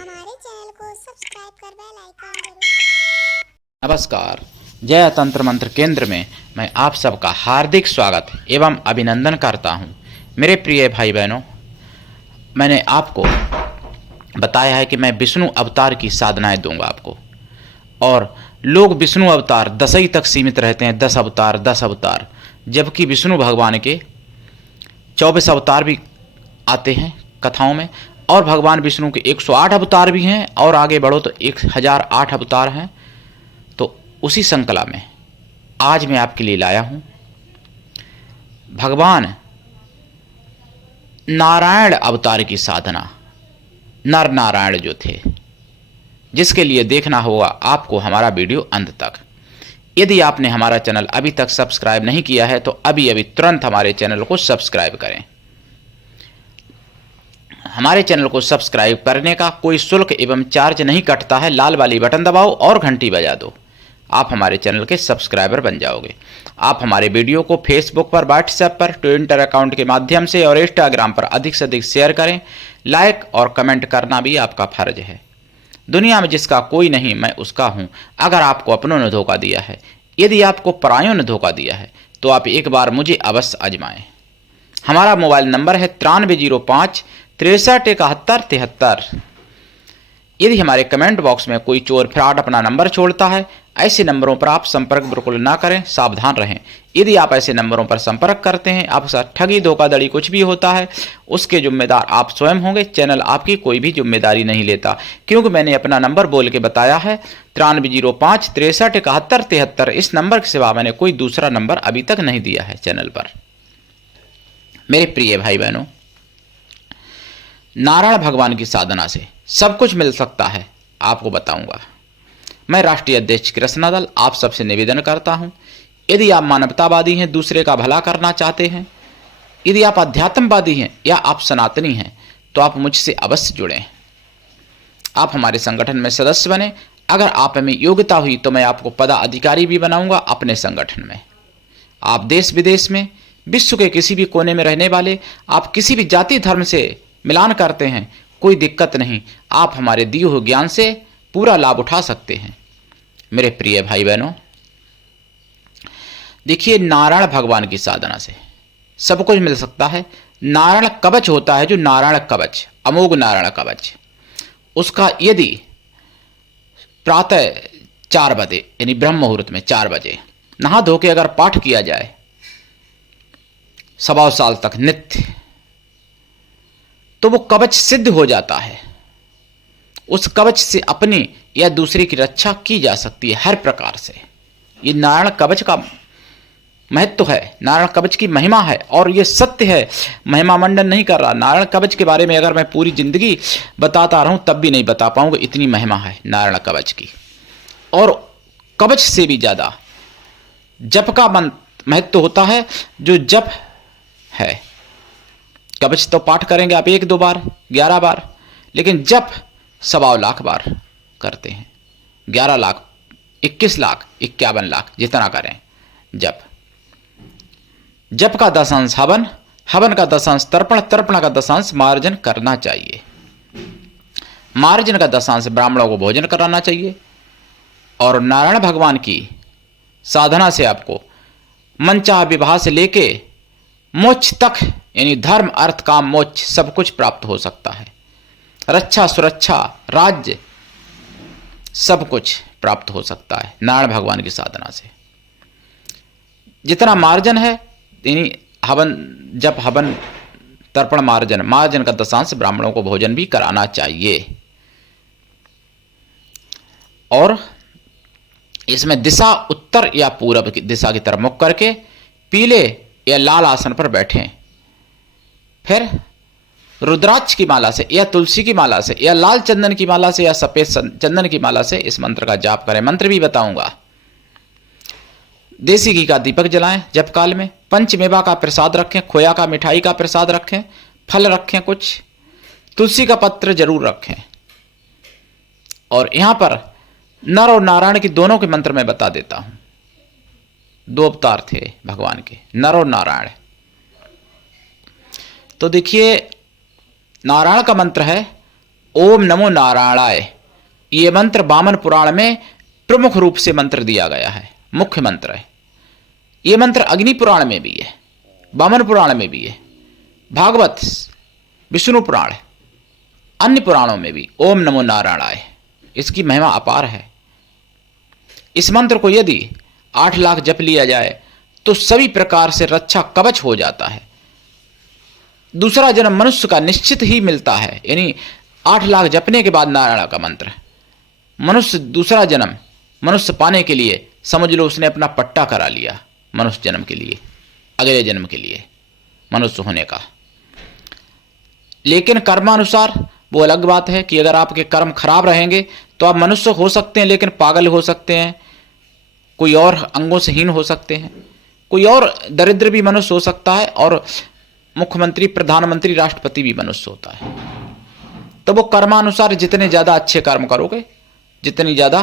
हमारे चैनल को सब्सक्राइब कर बेल आइकन जरूर दबाएं। नमस्कार। जय तंत्र मंत्र केंद्र में मैं आप सबका हार्दिक स्वागत एवं अभिनंदन करता हूं। मेरे प्रिय भाई बहनों, मैंने आपको बताया है कि मैं विष्णु अवतार की साधनाएं दूंगा आपको। और लोग विष्णु अवतार 10 ही तक सीमित रहते हैं, 10 अवतार 10 अवतार, जबकि विष्णु भगवान के 24 अवतार भी आते हैं कथाओं में। और भगवान विष्णु के 108 अवतार भी हैं, और आगे बढ़ो तो 1008 अवतार हैं। तो उसी श्रृंखला में आज मैं आपके लिए लाया हूं भगवान नारायण अवतार की साधना। नर नारायण जो थे, जिसके लिए देखना होगा आपको हमारा वीडियो अंत तक। यदि आपने हमारा चैनल अभी तक सब्सक्राइब नहीं किया है तो अभी अभी तुरंत हमारे चैनल को सब्सक्राइब करें। हमारे चैनल को सब्सक्राइब करने का कोई शुल्क एवं चार्ज नहीं कटता है। लाल वाली बटन दबाओ और घंटी बजा दो, आप हमारे चैनल के सब्सक्राइबर बन जाओगे। आप हमारे वीडियो को फेसबुक पर, व्हाट्सएप पर, ट्विटर अकाउंट के माध्यम से और इंस्टाग्राम पर अधिक से अधिक शेयर करें। लाइक और कमेंट करना भी आपका फर्ज है। दुनिया में जिसका कोई नहीं, मैं उसका हूं। अगर आपको अपनों ने धोखा दिया है, यदि आपको परायों ने धोखा दिया है, तो आप एक बार मुझे अवश्य आजमाएं। हमारा मोबाइल नंबर है 9305 63 71 73। यदि हमारे कमेंट बॉक्स में कोई चोर फ्रॉड अपना नंबर छोड़ता है, ऐसे नंबरों पर आप संपर्क बिल्कुल ना करें, सावधान रहें। यदि आप ऐसे नंबरों पर संपर्क करते हैं, आपके साथ ठगी धोखाधड़ी कुछ भी होता है, उसके जिम्मेदार आप स्वयं होंगे। चैनल आपकी कोई भी जिम्मेदारी नहीं लेता, क्योंकि मैंने अपना नंबर बोल के बताया है 9305 63 71 73। इस नंबर के सिवा मैंने कोई दूसरा नंबर अभी तक नहीं दिया है चैनल पर। मेरे प्रिय भाई बहनों, नारायण भगवान की साधना से सब कुछ मिल सकता है, आपको बताऊंगा। मैं राष्ट्रीय अध्यक्ष कृष्णा दल आप सबसे निवेदन करता हूं, यदि आप मानवतावादी हैं, दूसरे का भला करना चाहते हैं, यदि आप अध्यात्मवादी हैं या आप सनातनी हैं, तो आप मुझसे अवश्य जुड़ें। आप हमारे संगठन में सदस्य बने। अगर आप में योग्यता हुई तो मैं आपको पदाधिकारी भी बनाऊंगा अपने संगठन में। आप देश विदेश में, विश्व के किसी भी कोने में रहने वाले, आप किसी भी जाति धर्म से मिलान करते हैं, कोई दिक्कत नहीं, आप हमारे दिए हुए ज्ञान से पूरा लाभ उठा सकते हैं। मेरे प्रिय भाई बहनों, देखिए, नारायण भगवान की साधना से सब कुछ मिल सकता है। नारायण कवच होता है, जो नारायण कवच, अमोघ नारायण कवच, उसका यदि प्रातः 4 बजे यानी ब्रह्म मुहूर्त में 4 बजे नहा धो के अगर पाठ किया जाए 1.25 साल तक नित्य, तो वो कवच सिद्ध हो जाता है। उस कवच से अपनी या दूसरे की रक्षा की जा सकती है हर प्रकार से। ये नारायण कवच का महत्व है, नारायण कवच की महिमा है, और ये सत्य है। महिमा मंडन नहीं कर रहा। नारायण कवच के बारे में अगर मैं पूरी जिंदगी बताता रहूं तब भी नहीं बता पाऊंगा, इतनी महिमा है नारायण कवच की। और कवच से भी ज्यादा जप का महत्व होता है। जो जप है, कवच तो पाठ करेंगे आप 1-2 बार, 11 बार, लेकिन जप 1.25 लाख बार करते हैं। 11 लाख, 21 लाख, 51 लाख, जितना करें जप। जप का 10 हवन, हवन का 10 तर्पण, तर्पण का 10 मार्जन करना चाहिए, मार्जन का 10 ब्राह्मणों को भोजन कराना चाहिए। और नारायण भगवान की साधना से आपको मनचाह विवाह से लेके मोक्ष तक, यानी धर्म अर्थ काम मोक्ष, सब कुछ प्राप्त हो सकता है। रक्षा सुरक्षा राज्य सब कुछ प्राप्त हो सकता है नारायण भगवान की साधना से। जितना मार्जन है, यानी हवन, जब हवन तर्पण मार्जन, मार्जन का 10 ब्राह्मणों को भोजन भी कराना चाहिए। और इसमें दिशा उत्तर या पूरब की दिशा की तरफ मुख करके पीले या लाल आसन पर बैठें। फिर रुद्राक्ष की माला से या तुलसी की माला से या लाल चंदन की माला से या सफेद चंदन की माला से इस मंत्र का जाप करें। मंत्र भी बताऊंगा। देसी घी का दीपक जलाएं जप काल में। पंचमेवा का प्रसाद रखें, खोया का मिठाई का प्रसाद रखें, फल रखें, कुछ तुलसी का पत्र जरूर रखें। और यहां पर नर और नारायण की दोनों के मंत्र मैं बता देता हूं। 2 अवतार थे भगवान के, नर और नारायण। तो देखिए, नारायण का मंत्र है ओम नमो नारायणाय, ये मंत्र वामन पुराण में प्रमुख रूप से मंत्र दिया गया है, मुख्य मंत्र है। ये मंत्र अग्नि पुराण में भी है, वामन पुराण में भी है, भागवत, विष्णु पुराण, अन्य पुराणों में भी ओम नमो नारायणाय, इसकी महिमा अपार है। इस मंत्र को यदि 8 लाख जप लिया जाए तो सभी प्रकार से रक्षा कवच हो जाता है। दूसरा जन्म मनुष्य का निश्चित ही मिलता है, यानी 8 लाख जपने के बाद नारायण का मंत्र, मनुष्य दूसरा जन्म मनुष्य पाने के लिए समझ लो उसने अपना पट्टा करा लिया मनुष्य जन्म के लिए, अगले जन्म के लिए मनुष्य होने का। लेकिन कर्मानुसार वो अलग बात है कि अगर आपके कर्म खराब रहेंगे तो आप मनुष्य हो सकते हैं, लेकिन पागल हो सकते हैं, कोई और अंगों से हीन हो सकते हैं, कोई और दरिद्र भी मनुष्य हो सकता है, और मुख्यमंत्री, प्रधानमंत्री, राष्ट्रपति भी मनुष्य होता है। तो वो कर्मानुसार जितने ज्यादा अच्छे कर्म करोगे, जितनी ज्यादा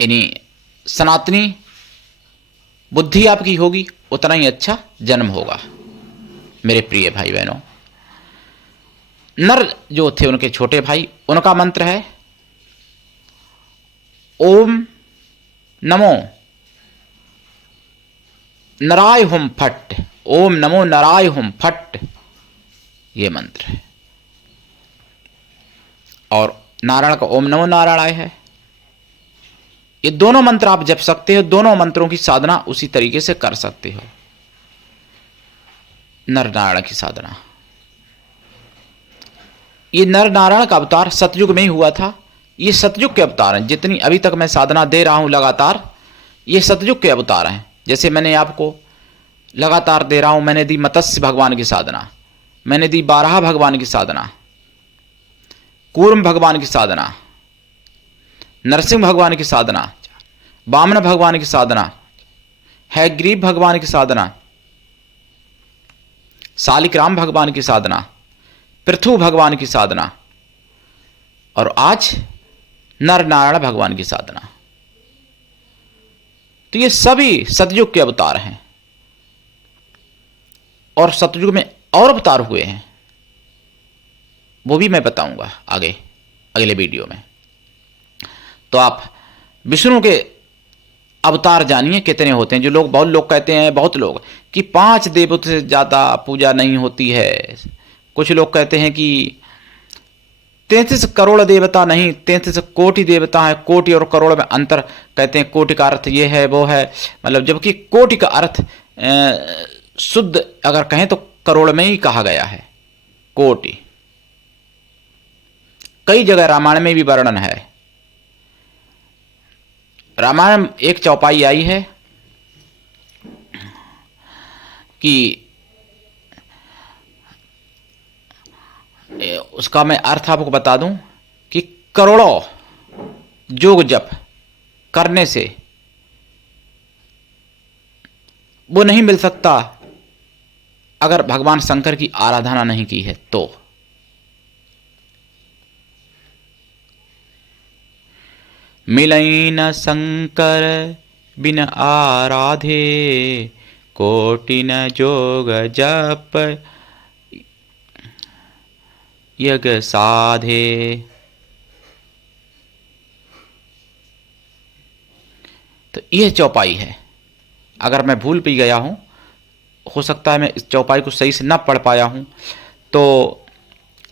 यानी सनातनी बुद्धि आपकी होगी, उतना ही अच्छा जन्म होगा। मेरे प्रिय भाई बहनों, नर जो थे उनके छोटे भाई, उनका मंत्र है ओम नमो नराय हुम फट, ओम नमो नराय हुम फट, ये मंत्र है। और नारायण का ओम नमो नारायणाय है। ये दोनों मंत्र आप जप सकते हो, दोनों मंत्रों की साधना उसी तरीके से कर सकते हो। नर नारायण की साधना, ये नर नारायण का अवतार सतयुग में ही हुआ था। ये सतयुग के अवतार हैं, जितनी अभी तक मैं साधना दे रहा हूं लगातार, ये सतयुग के अवतार हैं। जैसे मैंने आपको लगातार दे रहा हूं, मैंने दी मत्स्य भगवान की साधना, मैंने दी बारहा भगवान की साधना, कूर्म भगवान की साधना, नरसिंह भगवान की साधना, वामन भगवान की साधना, हैग्रीव भगवान की साधना, शालिग्राम भगवान की साधना, पृथु भगवान की साधना, और आज नर नारायण भगवान की साधना। तो ये सभी सतयुग के अवतार हैं, और सतयुग में और अवतार हुए हैं, वो भी मैं बताऊंगा आगे अगले वीडियो में। तो आप विष्णु के अवतार जानिए कितने होते हैं। जो लोग, बहुत लोग कहते हैं, बहुत लोग, कि 5 देवों से ज़्यादा पूजा नहीं होती है। कुछ लोग कहते हैं कि 33 करोड़ देवता नहीं, 33 कोटि देवता है। कोटि और करोड़ में अंतर, कहते हैं कोटि का अर्थ ये है वो है, मतलब जबकि कोटि का अर्थ शुद्ध अगर कहें तो करोड़ में ही कहा गया है, कोटि। कई जगह रामायण में भी वर्णन है। रामायण एक चौपाई आई है कि उसका मैं अर्थ आपको बता दूं कि करोड़ों योग जप करने से वो नहीं मिल सकता अगर भगवान शंकर की आराधना नहीं की है तो। मिलई न शंकर बिन आराधे, कोटि न जोग जप यज्ञ साधे। तो यह चौपाई है। अगर मैं भूल भी गया हूं, हो सकता है मैं इस चौपाई को सही से न पढ़ पाया हूं, तो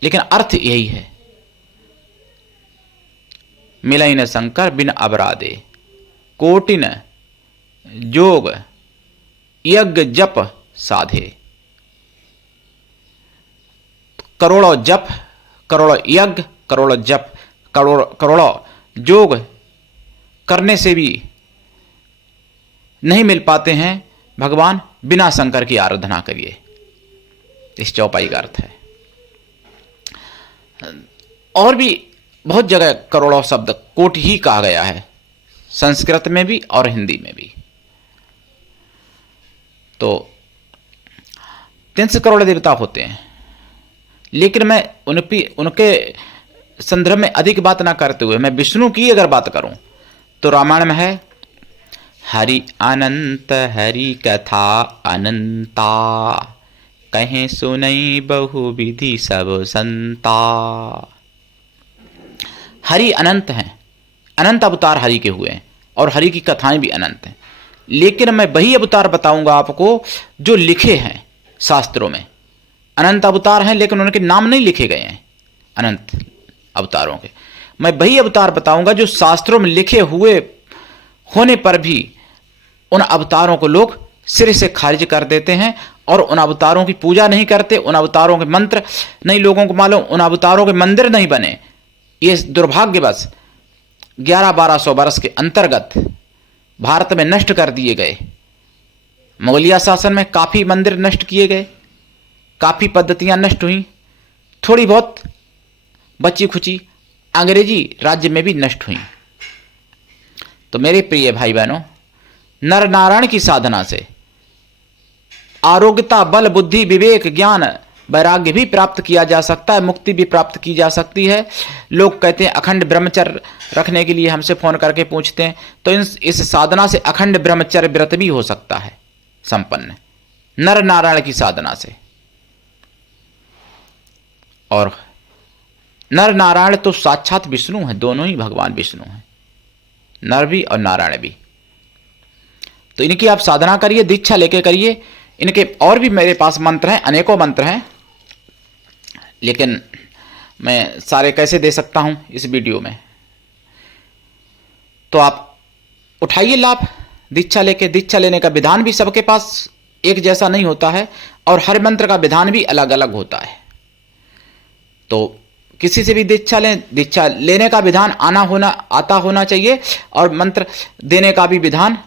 लेकिन अर्थ यही है, मिलई न शंकर बिन अबराधे, कोटि न जोग यज्ञ जप साधे। करोड़ों जप, करोड़ों यज्ञ, करोड़ों जप, करोड़ों योग करने से भी नहीं मिल पाते हैं भगवान, बिना शंकर की आराधना करिए। इस चौपाई का अर्थ है। और भी बहुत जगह करोड़ों शब्द कोटि ही कहा गया है, संस्कृत में भी और हिंदी में भी। तो 300 करोड़ देवता होते हैं, लेकिन मैं उनके संदर्भ में अधिक बात ना करते हुए मैं विष्णु की अगर बात करूं तो रामायण में है, हरि अनंत हरि कथा अनंता, कहें सुनई बहु विधि सब संता। हरि अनंत हैं, अनंत अवतार हरि के हुए हैं और हरि की कथाएं भी अनंत हैं। लेकिन मैं वही अवतार बताऊंगा आपको जो लिखे हैं शास्त्रों में। अनंत अवतार हैं लेकिन उनके नाम नहीं लिखे गए हैं अनंत अवतारों के। मैं वही अवतार बताऊंगा जो शास्त्रों में लिखे हुए होने पर भी उन अवतारों को लोग सिर से खारिज कर देते हैं और उन अवतारों की पूजा नहीं करते, उन अवतारों के मंत्र नहीं लोगों को मालूम, उन अवतारों के मंदिर नहीं बने। ये दुर्भाग्यवश 1100-1200 वर्ष के अंतर्गत भारत में नष्ट कर दिए गए। मुगलिया शासन में काफी मंदिर नष्ट किए गए, काफी पद्धतियां नष्ट हुई, थोड़ी बहुत बची खुची अंग्रेजी राज्य में भी नष्ट हुई। तो मेरे प्रिय भाई बहनों, नर नारायण की साधना से आरोग्यता, बल, बुद्धि, विवेक, ज्ञान, वैराग्य भी प्राप्त किया जा सकता है, मुक्ति भी प्राप्त की जा सकती है। लोग कहते हैं अखंड ब्रह्मचर्य रखने के लिए हमसे फोन करके पूछते हैं, तो इस साधना से अखंड ब्रह्मचर्य व्रत भी हो सकता है संपन्न नर नारायण की साधना से। और नर नारायण तो साक्षात विष्णु हैं, दोनों ही भगवान विष्णु हैं, नर भी और नारायण भी। तो इनकी आप साधना करिए, दीक्षा लेके करिए। इनके और भी मेरे पास मंत्र हैं, अनेकों मंत्र हैं, लेकिन मैं सारे कैसे दे सकता हूं इस वीडियो में। तो आप उठाइए लाभ दीक्षा लेके। दीक्षा लेने का विधान भी सबके पास एक जैसा नहीं होता है और हर मंत्र का विधान भी अलग अलग होता है। तो किसी से भी दीक्षा लें, दीक्षा लेने का विधान आता होना चाहिए और मंत्र देने का भी विधान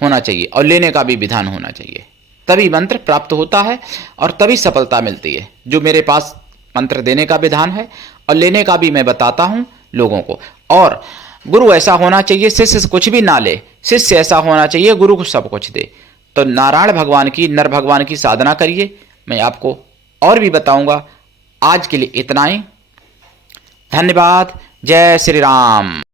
होना चाहिए और लेने का भी विधान होना चाहिए, तभी मंत्र प्राप्त होता है और तभी सफलता मिलती है। जो मेरे पास मंत्र देने का विधान है और लेने का भी मैं बताता हूं लोगों को। और गुरु ऐसा होना चाहिए शिष्य से कुछ भी ना ले, शिष्य ऐसा होना चाहिए गुरु को सब कुछ दे। तो नारायण भगवान की, नर भगवान की साधना करिए। मैं आपको और भी बताऊंगा। आज के लिए इतना ही। धन्यवाद। जय श्री राम।